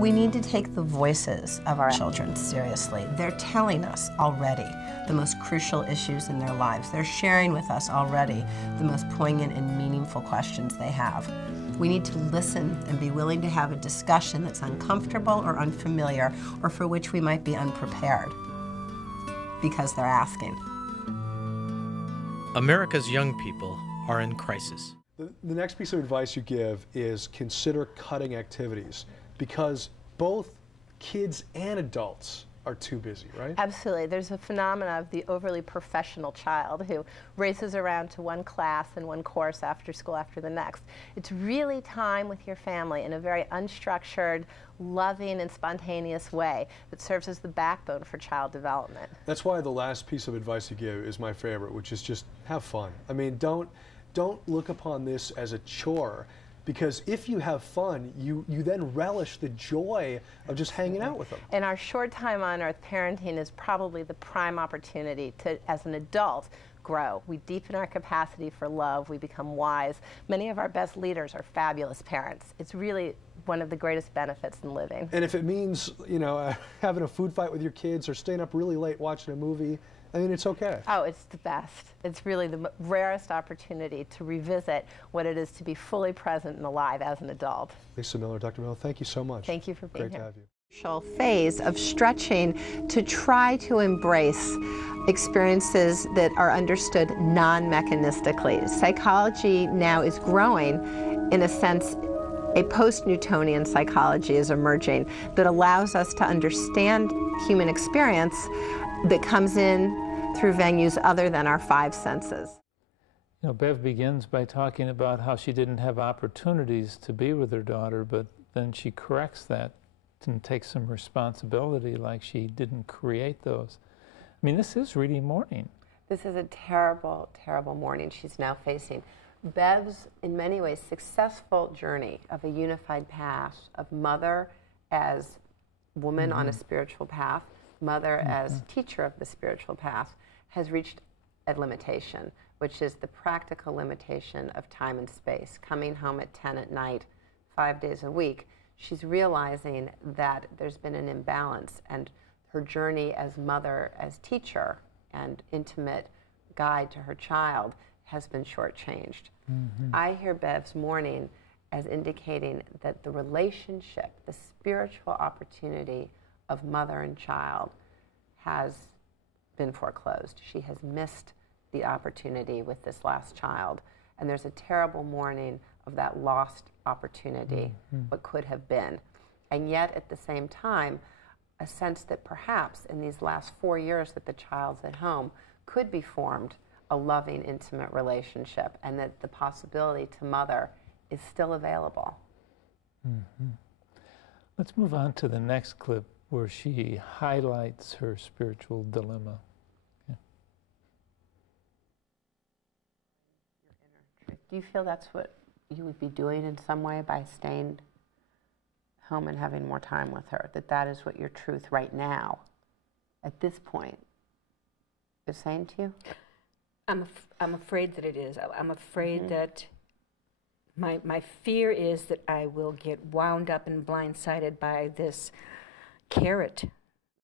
We need to take the voices of our children seriously. They're telling us already the most crucial issues in their lives. They're sharing with us already the most poignant and meaningful questions they have. We need to listen and be willing to have a discussion that's uncomfortable or unfamiliar, or for which we might be unprepared, because they're asking. America's young people are in crisis. The next piece of advice you give is consider cutting activities, because both kids and adults are too busy, right? Absolutely. There's a phenomenon of the overly professional child who races around to one class and one course after school after the next. It's really time with your family in a very unstructured, loving, and spontaneous way that serves as the backbone for child development. That's why the last piece of advice you give is my favorite, which is just have fun. I mean, don't look upon this as a chore. Because if you have fun, you then relish the joy of just hanging out with them. And our short time on earth, parenting is probably the prime opportunity to, as an adult, grow. We deepen our capacity for love. We become wise. Many of our best leaders are fabulous parents. It's really one of the greatest benefits in living. And if it means, you know, having a food fight with your kids or staying up really late watching a movie, I mean, it's okay. Oh, it's the best. It's really the rarest opportunity to revisit what it is to be fully present and alive as an adult. Lisa Miller, Dr. Miller, thank you so much. Thank you for being here. Great to have you. Phase of stretching to try to embrace experiences that are understood non-mechanistically. Psychology now is growing, in a sense. A post-Newtonian psychology is emerging that allows us to understand human experience that comes in through venues other than our five senses. You know, Bev begins by talking about how she didn't have opportunities to be with her daughter, but then she corrects that and takes some responsibility, like she didn't create those. I mean, this is really mourning. This is a terrible, terrible mourning she's now facing. Bev's, in many ways, successful journey of a unified past of mother as woman on a spiritual path, mother as teacher of the spiritual path, has reached a limitation, which is the practical limitation of time and space. Coming home at 10 at night, 5 days a week, she's realizing that there's been an imbalance, and her journey as mother, as teacher, and intimate guide to her child has been shortchanged. I hear Bev's mourning as indicating that the relationship, the spiritual opportunity of mother and child has been foreclosed. She has missed the opportunity with this last child. And there's a terrible mourning of that lost opportunity, what could have been. And yet, at the same time, a sense that perhaps in these last 4 years that the child's at home could be formed a loving, intimate relationship, and that the possibility to mother is still available. Let's move on to the next clip where she highlights her spiritual dilemma. Do you feel that's what you would be doing in some way by staying home and having more time with her? That is what your truth right now, at this point, is saying to you? I'm afraid that it is. I'm afraid that my fear is that I will get wound up and blindsided by this carrot